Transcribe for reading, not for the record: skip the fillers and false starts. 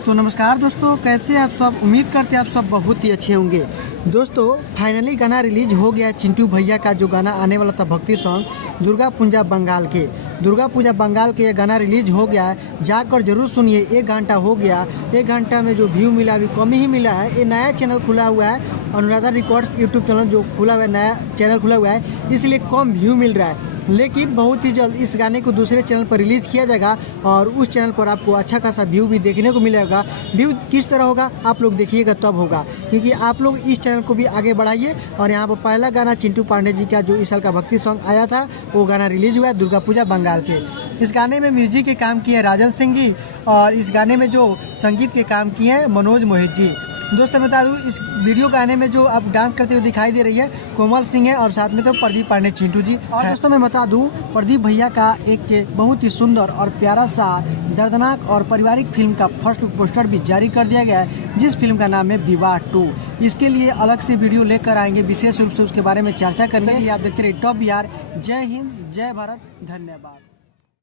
तो नमस्कार दोस्तों, कैसे आप सब। उम्मीद करते हैं आप सब बहुत ही अच्छे होंगे। दोस्तों फाइनली गाना रिलीज हो गया चिंटू भैया का, जो गाना आने वाला था भक्ति सॉन्ग दुर्गा पूजा बंगाल के ये गाना रिलीज हो गया है। जाकर जरूर सुनिए। 1 घंटा हो गया। 1 घंटा में जो व्यू मिला अभी कम ही मिला है। ये नया चैनल खुला हुआ है, अनुराधा रिकॉर्ड्स यूट्यूब चैनल जो खुला हुआ है, नया चैनल खुला हुआ है, इसलिए कम व्यू मिल रहा है। लेकिन बहुत ही जल्द इस गाने को दूसरे चैनल पर रिलीज़ किया जाएगा और उस चैनल पर आपको अच्छा खासा व्यू भी देखने को मिलेगा। व्यू किस तरह होगा आप लोग देखिएगा तब होगा, क्योंकि आप लोग इस चैनल को भी आगे बढ़ाइए। और यहाँ पर पहला गाना चिंटू पांडे जी का जो इस साल का भक्ति सॉन्ग आया था वो गाना रिलीज हुआ है दुर्गा पूजा बंगाल के। इस गाने में म्यूजिक के काम किए राजन सिंह जी और इस गाने में जो संगीत के काम किए हैं मनोज मोहित जी। दोस्तों मैं बता दूँ, इस वीडियो गाने में जो आप डांस करते हुए दिखाई दे रही है कोमल सिंह है और साथ में तो प्रदीप पांडे चिंटू जी। और दोस्तों मैं बता दूँ, प्रदीप भैया का एक बहुत ही सुंदर और प्यारा सा दर्दनाक और पारिवारिक फिल्म का फर्स्ट लुक पोस्टर भी जारी कर दिया गया है, जिस फिल्म का नाम है विवाह 2। इसके लिए अलग से वीडियो लेकर आएंगे, विशेष रूप से उसके बारे में चर्चा करेंगे। आप देखते रहिए टॉप बिहार। जय हिंद, जय भारत, धन्यवाद।